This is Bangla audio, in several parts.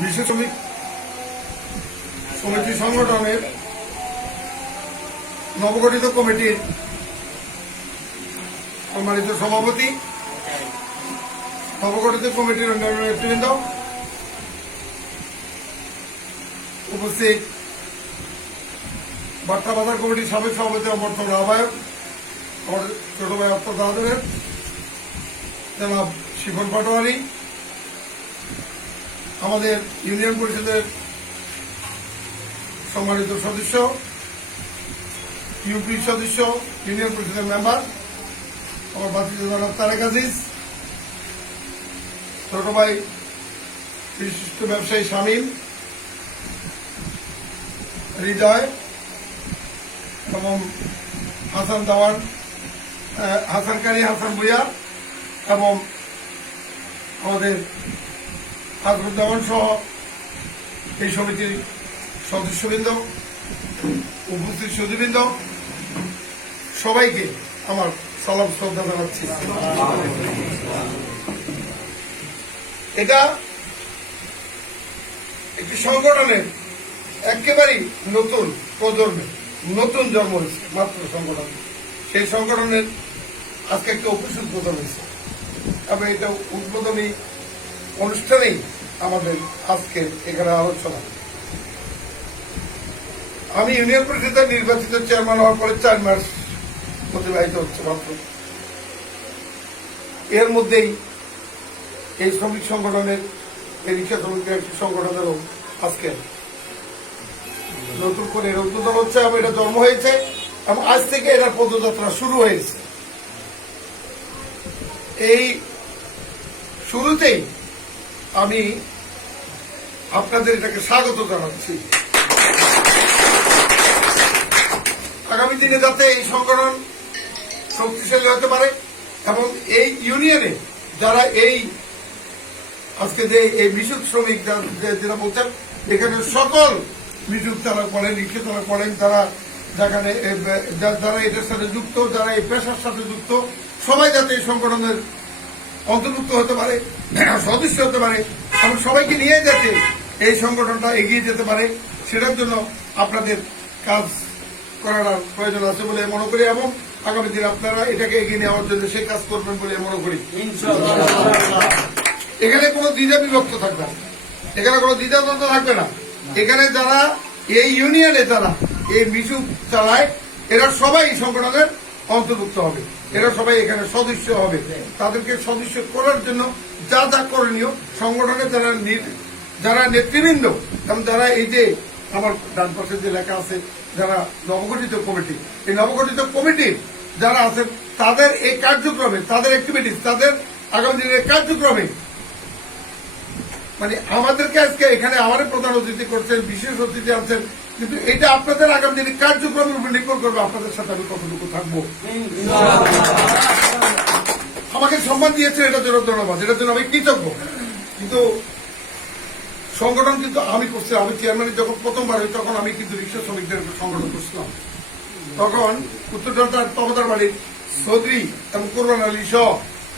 বিশ্ব শ্রমিক সমিতি সংগঠনের নবগঠিত কমিটির সম্মানিত সভাপতি, নবগঠিত কমিটির অন্যান্য নেতৃবৃন্দ, উপস্থিত বার্তা বাজার কমিটির সাবেক সভাপতি বর্তমান আহ্বায়ক আমার ছোট ভাই অত্যন্ত আদরের জনাব শিফন পাটোয়ারি, আমাদের ইউনিয়ন পরিষদের সম্মানিত সদস্য, ইউপি সদস্য, ইউনিয়ন পরিষদের মেম্বার আমার বাতিল জনাব তারেক আজিজ, ছোট ভাই বিশিষ্ট ব্যবসায়ী শামীম, হৃদয় এবং হাসান দাওয়ান, হাসান কারি, হাসান ভুইয়া এবং আমাদের হাসরুদ্দামান সহ এই সমিতির সদস্যবৃন্দ, উপস্থিত সচিববৃন্দ, সবাইকে আমার সালাম শ্রদ্ধা জানাচ্ছি। এটা একটি সংগঠনের একেবারেই নতুন প্রজন্মে নতুন জন্ম হয়েছে মাত্র সংগঠন। সেই সংগঠনের আজকে একটা অফিস উদ্বোধন হয়েছে এবং এটা উদ্বোধনী অনুষ্ঠানেই আমাদের আজকে এখানে আলোচনা। আমি ইউনিয়ন পরিষদের নির্বাচিত চেয়ারম্যান হওয়ার পরে 4 মাস অতিবাহিত হচ্ছে মাত্র। এর মধ্যেই এই শ্রমিক সংগঠনের, এই রিক্সা শ্রমিকের একটি সংগঠনেরও আজকে নতুন করে এর উদ্বোধন হচ্ছে এবং এটা জন্ম হয়েছে এবং আজ থেকে এটার পদযাত্রা শুরু হয়েছে। এই শুরুতেই আমি আপনাদের এটাকে স্বাগত জানাচ্ছি। আগামী দিনে যাতে এই সংগঠন শক্তিশালী হতে পারে এবং এই ইউনিয়নে যারা এই আজকে যে এই মিশুক শ্রমিক যেটা বলছেন, এখানে সকল মিশুক তারা করেন, রিক্সা তারা করেন, তারা যেখানে যারা এটার সাথে যুক্ত, যারা এই পেশার সাথে যুক্ত, সবাই যাতে এই সংগঠনের অন্তর্ভুক্ত হতে পারে, সদস্য হতে পারে এবং সবাইকে নিয়ে যাতে এই সংগঠনটা এগিয়ে যেতে পারে, সেটার জন্য আপনাদের কাজ করার প্রয়োজন আছে বলে মনে করি এবং আগামী দিন আপনারা এটাকে এগিয়ে নেওয়ার জন্য সেই কাজ করবেন বলে মনে করি। এখানে কোনো দ্বিধা বিভক্ত থাকবে না, এখানে কোনো দ্বিধাদ্বন্দ্ব থাকবে না। এখানে যারা এই ইউনিয়নে যারা এই মিশুক চালায় এরা সবাই সংগঠনের অন্তর্ভুক্ত হবে, এরা সবাই এখানে সদস্য হবে। তাদেরকে সদস্য করার জন্য যা যা করণীয় সংগঠনের যারা নেতৃবৃন্দ এবং যারা এই যে আমার ডান পাশে যে লেখা আছে যারা নবগঠিত কমিটি, এই নবগঠিত কমিটির যারা আছেন তাদের এই কার্যক্রমে, তাদের অ্যাক্টিভিটিস, তাদের আগামী দিনের কার্যক্রমে মানে আমাদেরকে আজকে এখানে আমাদের প্রধান অতিথি করছেন, বিশেষ অতিথি আছেন, কিন্তু এটা আপনাদের আগামী দিনের কার্যক্রমের উপর নির্ভর করবে আপনাদের সাথে আমি কতটুকু থাকবো। আমাকে সম্মান দিয়েছে এটার জন্য ধন্যবাদ, এটার জন্য আমি কৃতজ্ঞ। কিন্তু সংগঠন কিন্তু আমি করছিলাম, আমি চেয়ারম্যানের যখন প্রথমবার হই তখন আমি কিন্তু রিক্সা শ্রমিকদের সংগঠন করছিলাম। তখন উত্তরটার তবদার বাড়ির চৌধুরী এবং কোরবান আলী সহ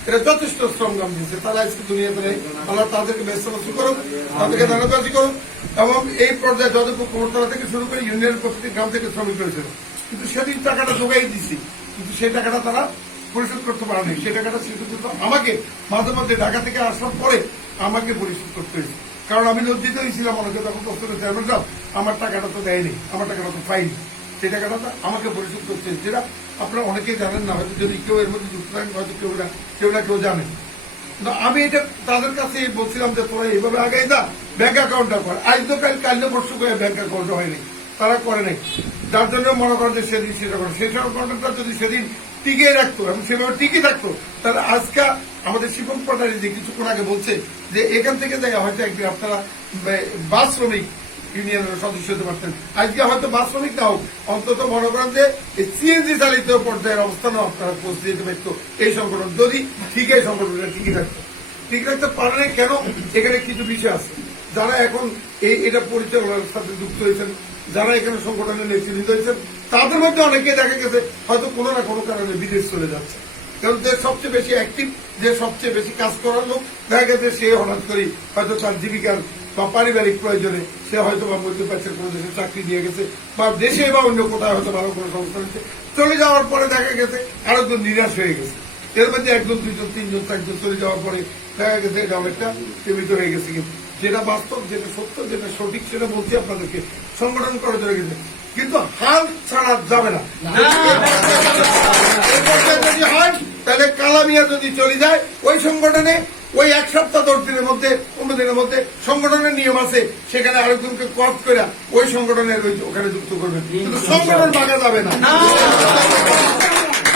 এরা যথেষ্ট শ্রমদান দিয়েছে। তারা আজকে দুনিয়াতে নেই, আল্লাহ তাদেরকে ব্যস্তবাসী করুক, তাদেরকে দানাবাসী করুক এবং এই পর্যায়ে যতটুকু কোমরতলা থেকে শুরু করে ইউনিয়নের প্রতিটি গ্রাম থেকে শ্রমিক রয়েছিল। কিন্তু সেদিন টাকাটা যোগাই দিছি, কিন্তু সেই টাকাটা তারা পরিশোধ করতে পারেনি। সেই টাকাটা শুধু আমাকে মাঝে মাঝে ঢাকা থেকে আসার পরে আমাকে পরিশোধ করতে হয়েছে, কারণ আমি লজ্জিত হয়েছিলাম অনেকে তখন প্রস্তুত চেয়ারম্যান সাহেব আমার টাকাটা তো দেয়নি, আমার টাকাটা তো পাইনি, সেই টাকাটা আমাকে পরিশোধ করতে হয়েছে। যেটা আপনারা অনেকেই জানেন না, হয়তো যদি কেউ এর মধ্যে যুক্ত থাকেন হয়তো কেউ না কেউ জানেন। আমি এটা তাদের কাছে বলছিলাম যে তোরা এইভাবে আগে যা, ব্যাংক অ্যাকাউন্টটা কর। আজ তো কাল পরশু করে ব্যাংক অ্যাকাউন্ট হয়নি, তারা করে নাই, যার জন্য মনে করেন যে সেদিন সেটা করে। সেই সংগঠনটা যদি সেদিন টিকিয়ে রাখতো এবং সেভাবে টিকিয়ে থাকতো তাহলে আজকে আমাদের শিবম পটারি যে কিছুক্ষণ আগে বলছে যে এখান থেকে যাই হয়তো একদিন আপনারা বাস শ্রমিক ইউনিয়নের সদস্য হতে পারতেন। আজকে হয়তো বাস শ্রমিক না হোক, অন্তত মনে করেন যে সিএনজি চালিত পর্যায়ের অবস্থানও আপনারা পৌঁছে দিতে পারত এই সংগঠন, যদি ঠিক এই সংগঠনটা টিকে থাকতো। ঠিক রাখতে পারে কেন? এখানে কিছু বিষয় আছে যারা এখন এটা পরিচালনার সাথে যুক্ত হয়েছেন, যারা এখানে সংগঠনের নেতৃবৃন্দ হয়েছেন, তাদের মধ্যে অনেকে দেখা গেছে হয়তো কোনো না কোনো কারণে বিদেশ চলে যাচ্ছে। কারণ যে সবচেয়ে বেশি অ্যাক্টিভ, যে সবচেয়ে বেশি কাজ করার লোক, দেখা গেছে সে হঠাৎ করে হয়তো তার জীবিকার বা পারিবারিক প্রয়োজনে সে হয়তো বা মধ্যপ্রাচ্যের কোনো দেশে চাকরি দিয়ে গেছে, বা দেশে বা অন্য কোথাও হয়তো ভালো কোনো সংস্থা হয়েছে, চলে যাওয়ার পরে দেখা গেছে আরেকজন নিরাশ হয়ে গেছে। এর মধ্যে একজন, দুইজন, তিনজন, চারজন চলে যাওয়ার পরে দেখা গেছে এটা অনেকটা সীমিত হয়ে গেছে। কিন্তু যেটা বাস্তব, যেটা সত্য, যেটা সঠিক, সেটা বলছি আপনাদেরকে, সংগঠন করে চলে গেছে, কিন্তু হাল ছাড়া যাবে না। যদি হয় তাহলে কালামিয়া যদি চলে যায় ওই সংগঠনে, ওই 1 সপ্তাহ 10 দিনের মধ্যে, 15 দিনের মধ্যে সংগঠনের নিয়ম আছে, সেখানে আরেকজনকে কপ করে ওই সংগঠনের ওখানে যুক্ত করবেন, কিন্তু সংগঠন ভাঙা যাবে না।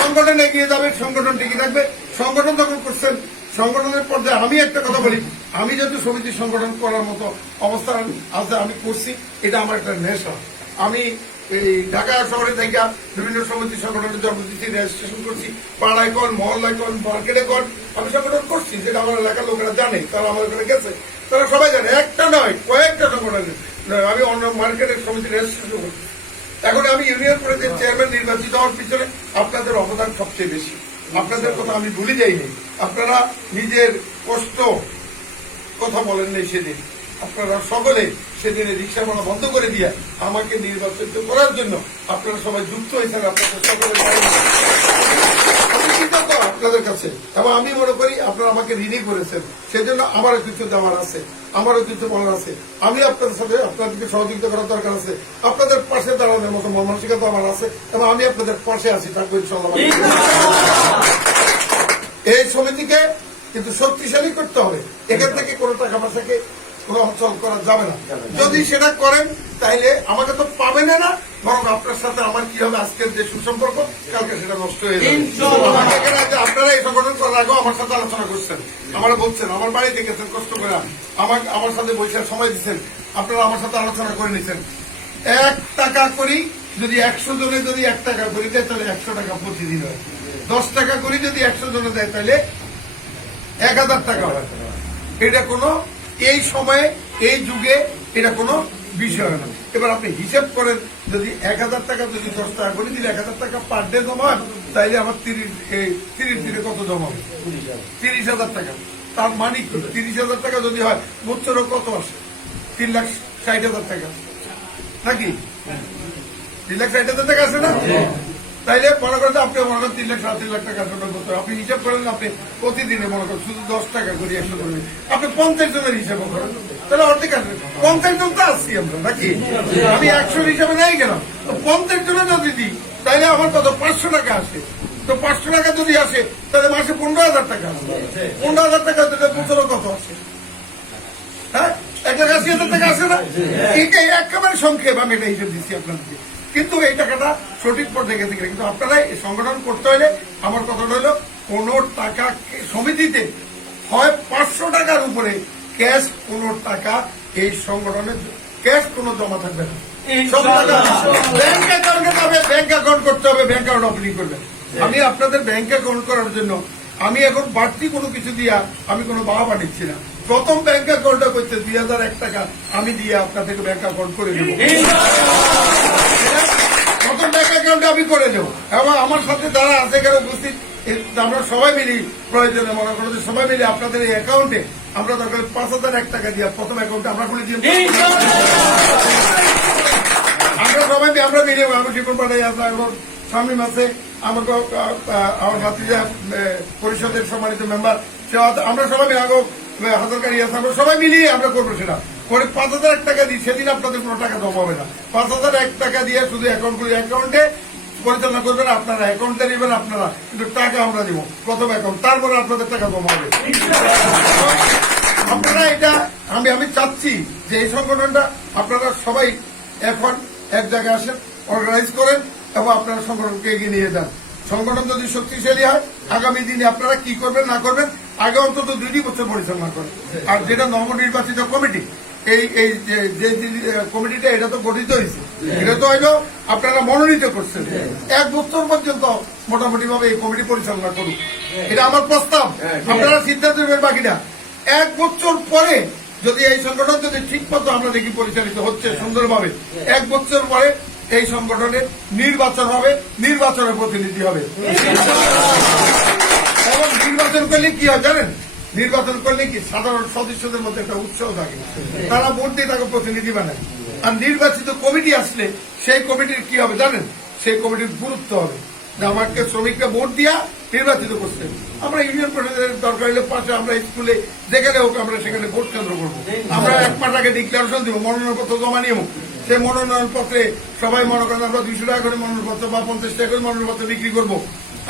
সংগঠন এগিয়ে যাবে, সংগঠন টিকে থাকবে। সংগঠন যখন করছেন, সংগঠনের পর্যায়ে আমি একটা কথা বলি, আমি যেহেতু সমিতি সংগঠন করার মতো অবস্থা আছে, আমি করছি, এটা আমার একটা নেশা। আমি এই ঢাকা শহরে থেকে বিভিন্ন সমিতি সংগঠনের জন্মতিথি রেজিস্ট্রেশন করছি, পাড়ায় কর, মহল্লায় কর, মার্কেটে কর, আমি সংগঠন করছি, যেটা আমার এলাকার লোকেরা জানে, তারা আমার ওখানে গেছে, তারা সবাই জানে। একটা নয়, কয়েকটা সংগঠন আমি অন্য মার্কেটের সমিতি রেজিস্ট্রেশন করছি। এখন আমি ইউনিয়ন পরিষদের চেয়ারম্যান নির্বাচিত হওয়ার পিছনে আপনাদের অবদান সবচেয়ে বেশি। আপনাদের কথা আমি ভুলে যাইনি। আপনারা নিজের কষ্ট কথা বলেন নাই সেদিন, আপনারা সকলে সেদিন রিক্সা ভাড়া বন্ধ করে দিয়ে আমাকে নির্বাচিত করার জন্য আপনারা সবাই যুক্ত হয়েছেন। আপনাদের সকলের কৃতজ্ঞ আপনাদের কাছে, এবং আমি মনে করি আপনারা আমাকে ঋণী করেছেন, সেজন্য আমারও কিছু দেওয়ার আছে, আমারও কিছু বলার আছে। আমি আপনাদের সাথে, আপনাদেরকে সহযোগিতা করার দরকার আছে, আপনাদের পাশে দাঁড়ানোর মতো মানসিকতা আমার আছে, এবং আমি আপনাদের পাশে আছি, থাকবো ইনশাআল্লাহ। এই সমিতিকে কিন্তু শক্তিশালী করতে হবে। এখান থেকে কোনো টাকা পয়সাকে কোনো অঞ্চল করা যাবে না। যদি সেটা করেন তাইলে আমাকে তো পাবেন না, বরং আপনার সাথে আমার কি হবে, আজকের যে সুসম্পর্ক কালকে সেটা নষ্ট হয়ে যাবে। আপনারা এই সংগঠন করার আগেও আমার সাথে আলোচনা করছেন, আমরা বলছেন, আমার বাড়িতে গেছেন কষ্ট করে, আমার সাথে বসে সময় দিচ্ছেন, আপনারা আমার সাথে আলোচনা করে নিচ্ছেন। 1 টাকা করি যদি 100 জনে যদি 1 টাকা করি দেয়, তাহলে 100 টাকা প্রতিদিন হয়। 10 টাকা করি যদি 100 জনে দেয়, তাহলে 1000 টাকা হয়। এটা কোনো এই সময়ে, এই যুগে এটা কোনো বিষয় না। এবার আপনি হিসাব করেন, যদি 1000 টাকা যদি 10 টাকা করে দিলে 1000 টাকা পার ডে জমা হয়, তাইলে আমার 30 দিনে কত জমা হবে? 30,000 টাকা। তার মানে 30,000 টাকা যদি হয়, বছরও কত আসে? 3,60,000 টাকা নাকি? 3,60,000 টাকা আছে না? তাইলে মনে করেন আপনি মনে করেন 3 লাখ 3.5 লাখ টাকা টোটাল করতে, আপনি হিসাব করেন, আপনি প্রতিদিনে মনে করেন শুধু 10 টাকা করে 100 করে আপনি 50 জনের হিসাব করেন, তাহলে অর্ধেক আসবে। 50 জন তো আসছি আমরা নাকি? আমি 100 হিসাবে নেই কেন? 50 জনে যদি দিই তাহলে আমার কত 500 টাকা আসে। তো 500 টাকা যদি আসে তাহলে মাসে 15,000 টাকা আসবে। 15,000 টাকা দিলে বছরও কত আসে? হ্যাঁ, 1,80,000 টাকা আসে না? এইটাই একেবারে সংক্ষেপ আমি এটা হিসেব দিচ্ছি আপনাদেরকে। কিন্তু এই টাকাটা সঠিক পর্যায়ে গেছে কিনা, কিন্তু আপনারা এই সংগঠন করতে হলে আমার কথাটা হলো, কোন টাকা সমিতিতে হয় 500 টাকার উপরে ক্যাশ কোন টাকা এই সংগঠনের ক্যাশ কোনো জমা থাকবে না। সব টাকা ব্যাংক অ্যাকাউন্টে যাবে, ব্যাংক অ্যাকাউন্ট করতে হবে, ব্যাংক অ্যাকাউন্ট ওপেনিং করবেন। আমি আপনাদের ব্যাংক অ্যাকাউন্ট করার জন্য আমি এখন বাড়তি কোনো কিছু দিয়া আমি কোনো বাহবা নিচ্ছি না। প্রথম ব্যাংক অ্যাকাউন্টটা করতে 2001 টাকা আমি দিয়ে আপনাদেরকে ব্যাংক অ্যাকাউন্ট করে দেবো। প্রথম ব্যাংক অ্যাকাউন্টে আমি করে দেবো, এবং আমার সাথে যারা আছে এখানে উপস্থিত, আমরা সবাই মিলি প্রয়োজনে মনে করো যে সবাই মিলে আপনাদের এই অ্যাকাউন্টে আমরা দরকার 5,001 টাকা দিয়ে প্রথম অ্যাকাউন্টে আমরা করে দিয়ে আমরা সবাই আমরা মিলে, আমার শিবন পাড়াই আছে, শামীম আছে, আমার ভাতিজা পরিষদের সম্মানিত মেম্বার, আমরা সবাই মিলে আগো হাজারকারী আছে, আমরা সবাই মিলিয়ে আমরা করবো সেটা করে 5,001 টাকা দিই। সেদিন আপনাদের কোনো টাকা জমা হবে না। 5,001 টাকা দিয়ে শুধু অ্যাকাউন্টে পরিচালনা করবেন, আপনারা অ্যাকাউন্টে নেবেন, আপনারা কিন্তু টাকা আমরা দিব প্রথম অ্যাকাউন্ট, তারপরে আপনাদের টাকা জমা হবে। আপনারা এটা আমি চাচ্ছি যে এই সংগঠনটা আপনারা সবাই এখন এক জায়গায় আসেন, অর্গানাইজ করেন, এবং আপনারা সংগঠনকে এগিয়ে নিয়ে যান। সংগঠন যদি শক্তিশালী হয়, আগামী দিনে আপনারা কি করবেন না করবেন আগে অন্তত 2 বছর পরিচালনা করেন। আর যেটা নবনির্বাচিত কমিটি, এই যে কমিটিটা এটা তো গঠিত হয়েছে, এটা তো হইলো আপনারা মনোনীত করছেন, 1 বছর পর্যন্ত মোটামুটি ভাবে এই কমিটি পরিচালনা করুন। এটা আমার প্রস্তাব, আপনারা সিদ্ধান্ত নেবেন। বাকিটা 1 বছর পরে যদি এই সংগঠন যদি ঠিক মতো আমরা দেখি পরিচালিত হচ্ছে সুন্দরভাবে, 1 বছর পরে এই সংগঠনের নির্বাচন হবে, নির্বাচনের প্রতিনিধি হবে। এবং নির্বাচন করলে কি হয় জানেন, নির্বাচন করলে কি সাধারণ সদস্যদের মধ্যে একটা উৎসাহ থাকে, তারা ভোট দিয়ে তাকে প্রতিনিধি বানায়। আর নির্বাচিত কমিটি আসলে সেই কমিটির কি হবে জানেন, সেই কমিটির গুরুত্ব হবে যে আমাকে শ্রমিকরা ভোট দিয়া নির্বাচিত করছে। আমরা ইউনিয়ন পরিষদের দরকার হলে পাশে আমরা স্কুলে যেখানে হোক আমরা সেখানে ভোট কেন্দ্র করবো। আমরা 1 মাস আগে ডিক্লারেশন দিব, মনোনয়নপত্র জমা নিব। সেই মনোনয়নপত্রে সবাই মনে করেন আমরা 200 টাকা করে মনোনয়নপত্র বা 50 টাকা করে মনোনয়নপত্র বিক্রি করবো।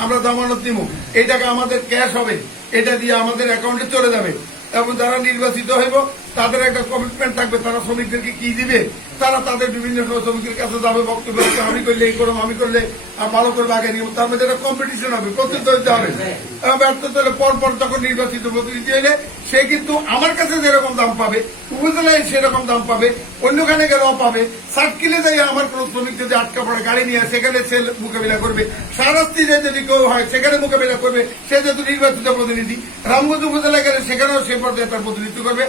আমরা জামানত দিব, এই টাকা আমাদের ক্যাশ হবে, এটা দিয়ে আমাদের অ্যাকাউন্টে চলে যাবে। এবং যারা নির্বাচিত হইব তাদের একটা কমিটমেন্ট থাকবে, তারা শ্রমিকদেরকে কি দিবে, তারা তাদের বিভিন্ন শ্রমিকের কাছে যাবে, বক্তব্য রাখবে, আমি করলে এই করবো, আমি করলে ভালো করবো, আগে নিব। তার মধ্যে একটা কম্পিটিশন হবে, প্রতিদ্বন্দ্বিতা হবে। ব্যর্থতা হলে পরপর যখন নির্বাচিত প্রতিনিধি হলে সে কিন্তু আমার কাছে যেরকম দাম পাবে, উপজেলায় সেরকম দাম পাবে, অন্যখানে গেলেও পাবে। সার্কিলে যাই আমার কোন শ্রমিক যদি আটকা পড়ে গাড়ি নিয়ে সেখানে সে মোকাবিলা করবে, সারাস্তি যদি কেউ হয় সেখানে মোকাবিলা করবে, সে যেহেতু নির্বাচিত প্রতিনিধি। রামগঞ্জ উপজেলায় গেলে সেখানেও সে পর্যায়ে তার প্রতিনিধিত্ব করবে।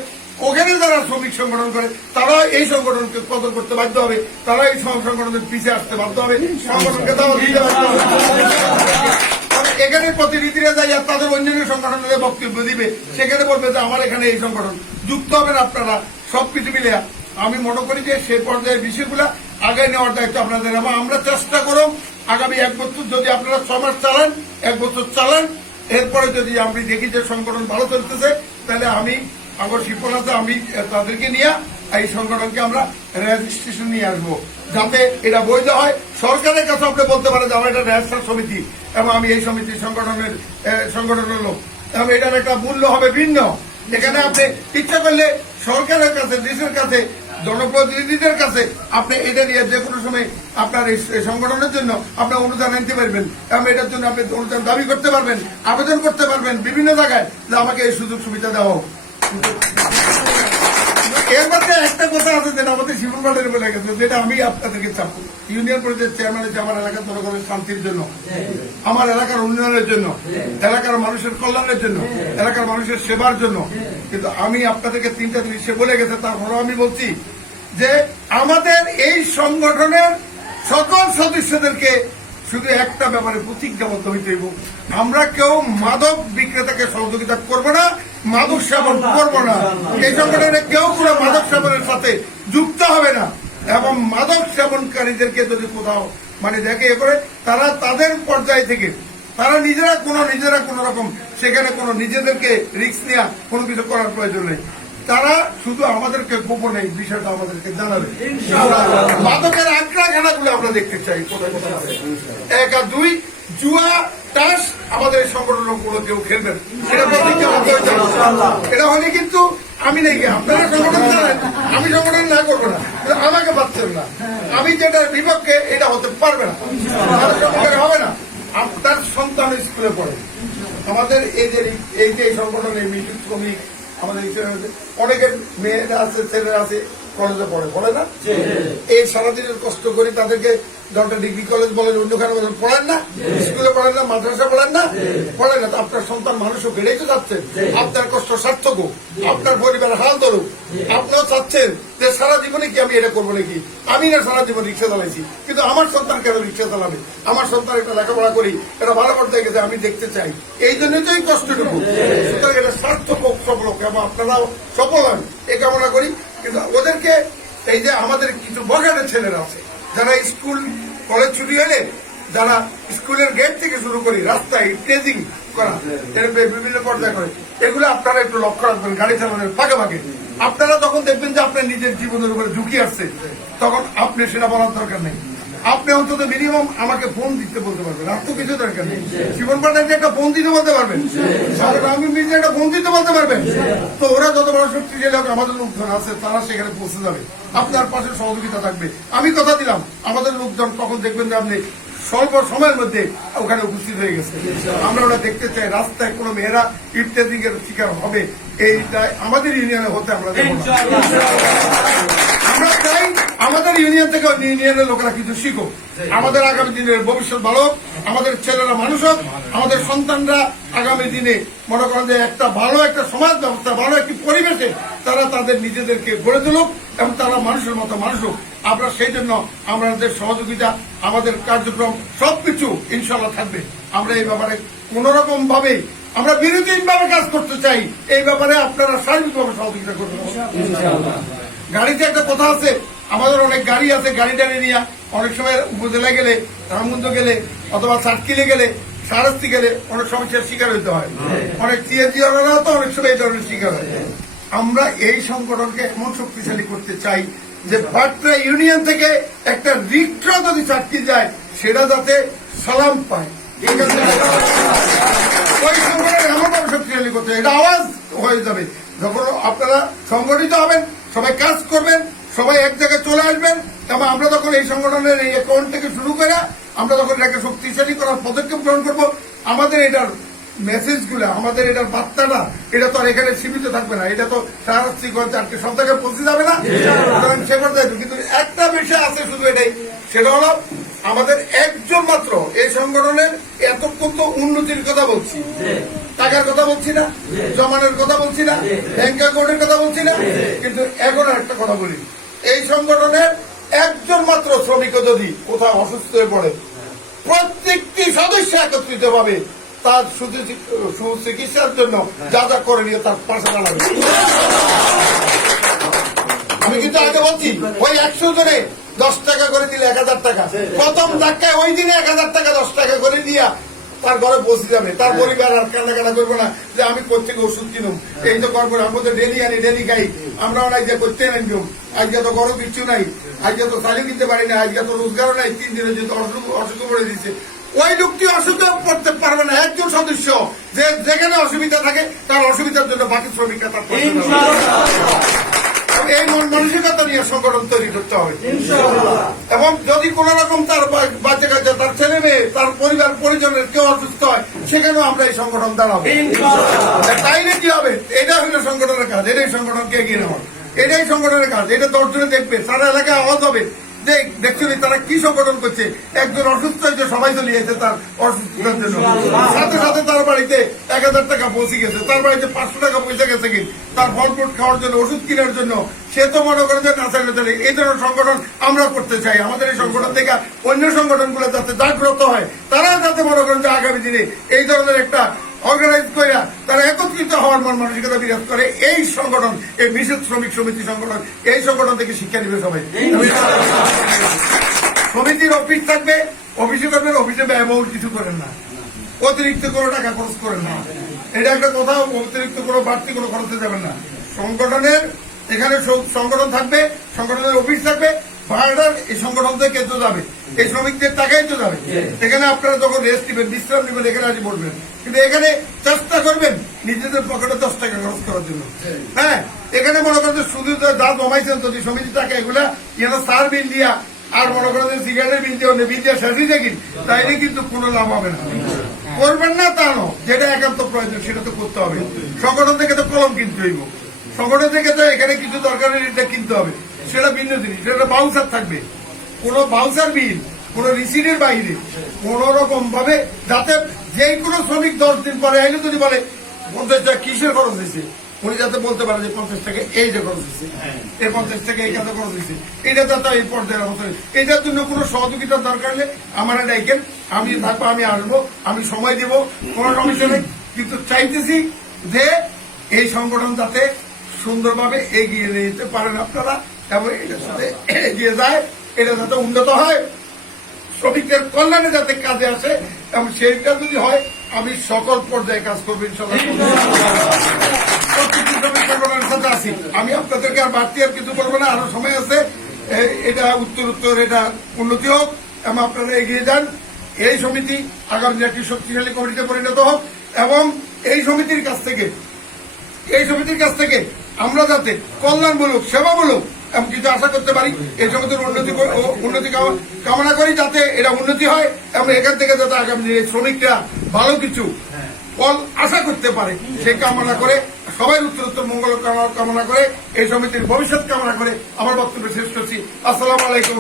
ওখানে যারা শ্রমিক সংগঠন করে তারা এই সংগঠনকে কদর করতে বাধ্য হবে, তারা এই সংগঠনের পিছিয়ে আসতে বাধ্য হবে, সংগঠনকে দাওয়া দিতে বাধ্য হবে। এখানে প্রতিনিধিরা যাই আর তাদের অন্যান্য সংগঠনের বক্তব্য দিবে, সেখানে বলবে যে আমার এখানে এই সংগঠন যুক্ত হবেন আপনারা সবকিছু মিলে। আমি মনে করি যে সেই পর্যায়ে বিষয়গুলা আগে নেওয়ার দায়িত্ব আপনাদের। এবং আমরা চেষ্টা করব আগামী 1 বছর যদি আপনারা 6 মাস চালান, 1 বছর চালান, এরপরে যদি আমি দেখি যে সংগঠন ভালো চলতেছে, তাহলে আমি আমার শিল্পনাতে আমি তাদেরকে নিয়ে এই সংগঠনকে আমরা রেজিস্ট্রেশন নিয়ে আসবো, যাতে এটা বৈধ হয়। সরকারের কাছে আপনি বলতে পারেন যে আমার এটা রেজিস্ট্রার সমিতি এবং আমি এই সমিতির সংগঠনের লোক, এবং এটার একটা মূল্য হবে ভিন্ন। এখানে আপনি ইচ্ছা করলে সরকারের কাছে, দেশের কাছে, জনপ্রতিনিধিদের কাছে আপনি এটা নিয়ে যে কোনো সময় আপনার এই সংগঠনের জন্য আপনার অনুদান আনতে পারবেন, এবং এটার জন্য আপনি অনুদান দাবি করতে পারবেন, আবেদন করতে পারবেন বিভিন্ন জায়গায় যে আমাকে এই সুযোগ সুবিধা দেওয়া হোক। এর মধ্যে একটা কথা আছে যেটা আমাদের জীবন বাড়ির বলে গেছে, যেটা আমি আপনাদেরকে চাপবো। ইউনিয়ন পরিষদের চেয়ারম্যান হচ্ছে আমার এলাকার জনগণের শান্তির জন্য, আমার এলাকার উন্নয়নের জন্য, এলাকার মানুষের কল্যাণের জন্য, এলাকার মানুষের সেবার জন্য। কিন্তু আমি আপনাদেরকে 3টা জিনিস সে বলে গেছে, তারপরেও আমি বলছি যে আমাদের এই সংগঠনের সকল সদস্যদেরকে শুধু একটা ব্যাপারে প্রতিজ্ঞাবদ্ধ হইতে হইব, আমরা কেউ মাদক বিক্রেতাকে সহযোগিতা করব না, মাদক সেবন করব না। এই সংগঠনে কেউ কোনো মাদক সেবনের সাথে যুক্ত হবে না। এবং মাদক সেবনকারীদেরকে যদি কোথাও দেখে এ করে, তারা তাদের পর্যায় থেকে তারা নিজেরা কোন রকম সেখানে কোনো নিজেদেরকে রিস্ক নেওয়া কোনো কিছু করার প্রয়োজন নেই। তারা শুধু আমাদেরকে গোপনে এই বিষয়টা আমাদেরকে জানাবে। মাদকের আগ্রাখানাগুলো আমরা দেখতে চাই কোথায় কোথায় আছে। 1 আর 2 জুয়া তাস আমাদের এই সংগঠনের কোনো কেউ খেলবেন, এটা হলে কিন্তু আমি নেই, আপনারা সংগঠন চালান, আমি সংগঠন না করবো না, আমাকে পাচ্ছেন না। আমি যেটার বিপক্ষে এটা হতে পারবে না, হবে না। আপনার সন্তান স্কুলে পড়ে, আমাদের এই যে সংগঠনের মিছিল শ্রমিক আমাদের অনেকের মেয়েরা আছে, ছেলেরা আছে, কলেজে পড়ে না? এই সারাদিনের কষ্ট করে তাদেরকে যখন ডিগ্রি কলেজ বলেন, অন্যখানে বলেন, পড়েন না? স্কুলে পড়েন না? মাদ্রাসা পড়েন না? পড়েন না? তো আপনার সন্তান মানুষও বেড়েই তো যাচ্ছেন, আপনার কষ্ট সার্থক হোক, আপনার পরিবারের হাল ধরুক। আপনিও চাচ্ছেন যে সারা জীবনে কি আমি এটা করবো নাকি? আমি না সারা জীবন রিক্সা চালাইছি, কিন্তু আমার সন্তান কেন রিক্সা চালাবে? আমার সন্তান একটা লেখাপড়া করি, এটা ভালো করতে গেছে, আমি দেখতে চাই। এই জন্যই তো এই কষ্টটুকু। সুতরাং এটা সার্থক হোক, সফল হোক, এবং আপনারাও সফল হন এই কামনা করি। কিন্তু ওদেরকে এই যে আমাদের কিছু বখাটের ছেলেরা আছে, যারা স্কুল কলেজ ছুটি হলে যারা স্কুলের গেট থেকে শুরু করি রাস্তায় টেজিং করা, বিভিন্ন পর্যায়ে করে, এগুলো আপনারা একটু লক্ষ্য রাখবেন। গাড়ি চালানোর ফাঁকে ফাঁকে আপনারা তখন দেখবেন যে আপনার নিজের জীবনের উপরে ঝুঁকি আসছে, তখন আপনি সেটা বলার দরকার নেই। আপনি অন্তত মিনিমাম আমাকে ফোন দিতে বলতে পারবেন, আর তো কিছু দরকার নেই। জীবন পাঠাতে একটা ফোন দিতে বলতে পারবেন, আমি নিজে একটা ফোন দিতে বলতে পারবেন। তো ওরা যত বড় শক্তিশালী হোক, আমাদের লোকজন আছে, তারা সেখানে পৌঁছে যাবে, আপনার পাশে সহযোগিতা থাকবে। আমি কথা দিলাম, আমাদের লোকজন তখন দেখবেন যে আপনি স্বল্প সময়ের মধ্যে ওখানে উপস্থিত হয়ে গেছে। আমরা ওরা দেখতে চাই রাস্তায় কোনো মেয়েরা ইফতেজিং এর শিকার হবে, এইটা আমাদের ইউনিয়নে হতে আমরা দেব না। আমরা চাই আমাদের ইউনিয়ন থেকে ইউনিয়নের লোকেরা কিছু শিখুক, আমাদের আগামী দিনের ভবিষ্যৎ ভালো হোক, আমাদের ছেলেরা মানুষ হোক, আমাদের সন্তানরা আগামী দিনে মনে করেন যে একটা ভালো একটা সমাজ ব্যবস্থা, ভালো একটি পরিবেশে তারা তাদের নিজেদেরকে গড়ে তুলুক, এবং তারা মানুষের মতো মানুষ হোক। আমরা সেই জন্য আমাদের সহযোগিতা, আমাদের কার্যক্রম সবকিছু ইনশাল্লাহ থাকবে। আমরা এই ব্যাপারে কোন রকম ভাবে আমরা বিরোধীভাবে কাজ করতে চাই, এই ব্যাপারে আপনারা সার্বিকভাবে সহযোগিতা করবেন। গাড়িতে একটা কথা আছে, আমাদের অনেক গাড়ি আছে, গাড়ি টাড়ি নিয়ে অনেক সময় উপজেলা গেলে, রামগঞ্জ গেলে, অথবা সাতকিলে গেলে, সারাস্তি গেলে অনেক সমস্যার শিকার হইতে হয়। অনেক সিএনজি ওনারাও তো অনেক সময় এই ধরনের শিকার হয়। আমরা এই সংগঠনকে এমন শক্তিশালী করতে চাই যে বাট্রা ইউনিয়ন থেকে একটা রিক্সা যদি চাটকি যায় সেটা যাতে সালাম পায়। ওই সংগঠন এমনভাবে শক্তিশালী করতে, এটা আওয়াজ হয়ে যাবে যখন আপনারা সংগঠিত হবেন, সবাই কাজ করবেন, সবাই এক জায়গায় চলে আসবেন, এবং আমরা তখন এই সংগঠনের এই অ্যাকাউন্ট থেকে শুরু করে আমরা তখন এটাকে শক্তিশালী করার পদক্ষেপ গ্রহণ করব। আমাদের এটার মেসেজগুলো, আমাদের এটার বার্তাটা, এটা তো আর এখানে সীমিত থাকবে না, এটা তো সারা আজকে সব জায়গায় পৌঁছে যাবে না। সে পর্যায়ে কিন্তু একটা বিষয় আছে শুধু এটাই, সেটা হলো আমাদের একজন মাত্র এই সংগঠনের এতক্ষণ তো উন্নতির কথা বলছি, টাকার কথা বলছি না, জমানোর কথা বলছি না, ব্যাংক অ্যাকাউন্টের কথা বলছি না, কিন্তু এখন একটা কথা বলি, এই সংগঠনের একজন মাত্র শ্রমিক যদি কোথাও অসুস্থ হয়ে পড়ে, প্রত্যেকটি সদস্য একত্রিত ভাবে তার সুচিকিৎসার জন্য যা যা করে নিয়ে তার পাশে দাঁড়াবে। আমি কিন্তু আগে বলছি, ওই 100 জনে 10 টাকা করে দিলে 1000 টাকা, প্রথম ধাক্কায় ওই দিনে 1000 টাকা 10 টাকা করে দিয়া তার ঘরে পৌঁছে যাবে। তার পরিবার আর কান্না করবো না যে আমি কোথেকে ওষুধ কিনুম, এই তো করবো না, আমাদের ডেলি আনি ডেলি খাই, আমরা অনেক যে করতে আনলাম, আজকে তো গরম কিচ্ছু নাই, আজকে তো চালু কিনতে পারি না, আজকে তো রোজগারও নাই, 3 দিনে যেহেতু অসুখ পড়ে দিচ্ছে। ওই লোকটি অসুখ পড়তে পারবে না, একজন সদস্য যে যেখানে অসুবিধা থাকে তার অসুবিধার জন্য বাকি শ্রমিকরা তার এই মানসিকতা নিয়ে সংগঠন তৈরি করতে হবে। এবং যদি কোন রকম তার বাচ্চা কাচ্চা, তার ছেলে মেয়ে, তার পরিবার পরিজনের কেউ অসুস্থ হয়, সেখানেও আমরা এই সংগঠন দাঁড়াবো। তাইলে কি হবে? এটা হলো সংগঠনের কাজ, এটাই সংগঠনকে এগিয়ে নেওয়া, এটাই সংগঠনের কাজ। এটা 10 জনে দেখবে, সারা এলাকায় আওয়াজ হবে যে দেখছুনি তারা কি সংগঠন করছে। একজন অসুস্থ হয়েছে, সবাই চলে গেছে তার অসুস্থতার জন্য, সাথে সাথে তার বাড়িতে 1000 টাকা পৌঁছে গেছে, তার বাড়িতে 500 টাকা পয়সা গেছে কি তার ফল ফ্রুট খাওয়ার জন্য, ওষুধ কেনার জন্য। সে তো মনে করে যে না চাইলে চলে। এই ধরনের সংগঠন আমরা করতে চাই। আমাদের এই সংগঠন থেকে অন্য সংগঠনগুলো যাতে জাগ্রত হয়, তারা যাতে মনে করেন যে আগামী দিনে এই ধরনের একটা অর্গানাইজ করে তারা একত্রিত হওয়ার মন মানসিকতা বিরাজ করে। এই সংগঠন, এই বিশেষ শ্রমিক সমিতি সংগঠন, এই সংগঠন থেকে শিক্ষা নিবে সবাই। সমিতির অফিস থাকবে, অফিসে করবেন, অফিসে ব্যয়বহুল কিছু করেন না, অতিরিক্ত কোনো টাকা খরচ করেন না, এটা একটা কথা। অতিরিক্ত কোনো বাড়তি কোনো খরচে যাবেন না। সংগঠনের এখানে সংগঠন থাকবে, সংগঠনের অফিস থাকবে, ভাড়াটার এই সংগঠন থেকে তো যাবে, এই শ্রমিকদের টাকাই তো যাবে। এখানে আপনারা যখন রেস্ট নেবেন, বিশ্রাম নেবেন, এখানে আজ বলবেন, কিন্তু এখানে চেষ্টা করবেন নিজেদের পকেটে 10 টাকা খরচ করার জন্য। হ্যাঁ, এখানে মনে করেন যে শুধু যা জমাইছেন যদি সমিতি টাকা, এগুলা এখানে সার বিল দিয়া আর মনে করেন যে সিগারেটের বিল দিয়ে বিল দিয়ে শেষই দেখেন, তাইলে কিন্তু কোনো লাভ হবে না। করবেন না তা নয়, যেটা একান্ত প্রয়োজন সেটা তো করতে হবে। সংগঠন থেকে তো কলম কিনতে হইব, সংগঠন থেকে তো এখানে কিছু দরকারের এটা কিনতে হবে, সেটা ভিন্ন জিনিস। সেটা বাউচার থাকবে, কোন বাউচার বিল, কোন রিসিটের বাইরে কোন রকম ভাবে যাতে যে কোনো শ্রমিক 10 দিন পরে আইলে যদি বলে 50 টাকা কিসের খরচ হয়েছে, উনি যাতে বলতে পারে যে 50 টাকা এই যে খরচ হয়েছে, এই 50 টাকা এই কাজে খরচ হয়েছে, এটা যাতে এই পর্যায়ের অবস্থা। এটার জন্য কোনো সহযোগিতার দরকার নেই, আমার ডাইকেন, আমি থাকবো, আমি আসবো, আমি সময় দিব, কোনো সমস্যা নেই। কিন্তু চাইতেছি যে এই সংগঠন যাতে সুন্দরভাবে এগিয়ে নিতে পারেন আপনারা, এবং এটার সাথে এগিয়ে যায়, এটা যাতে উন্নত হয়, শ্রমিকদের কল্যাণে যাতে কাজে আসে, এবং সেইটা যদি হয় আমি সকল পর্যায়ে কাজ করবো ইনশাআল্লাহ। প্রত্যেকটি শ্রমিক সংগঠনের সাথে আছি আমি। আপনাদেরকে আর বাড়তি আর কিছু বলবো না, আরো সময় আছে। এটা উত্তর এটা উন্নতি হোক এবং আপনারা এগিয়ে যান। এই সমিতি আগামী একটি শক্তিশালী কমিটিতে পরিণত হোক, এবং এই সমিতির কাছ থেকে আমরা যাতে কল্যাণমূলক, সেবামূলক এমন কিছু আশা করতে পারি। এই সমিতির উন্নতি কামনা করি, যাতে এটা উন্নতি হয় এবং এখান থেকে যাতে আগামী দিনে শ্রমিকরা ভালো কিছু ফল আশা করতে পারে, সে কামনা করে, সবাই উত্তরোত্তর মঙ্গল কামনা করে, এই সমিতির ভবিষ্যৎ কামনা করে আমার বক্তব্য শেষ করছি। আসসালামু আলাইকুম।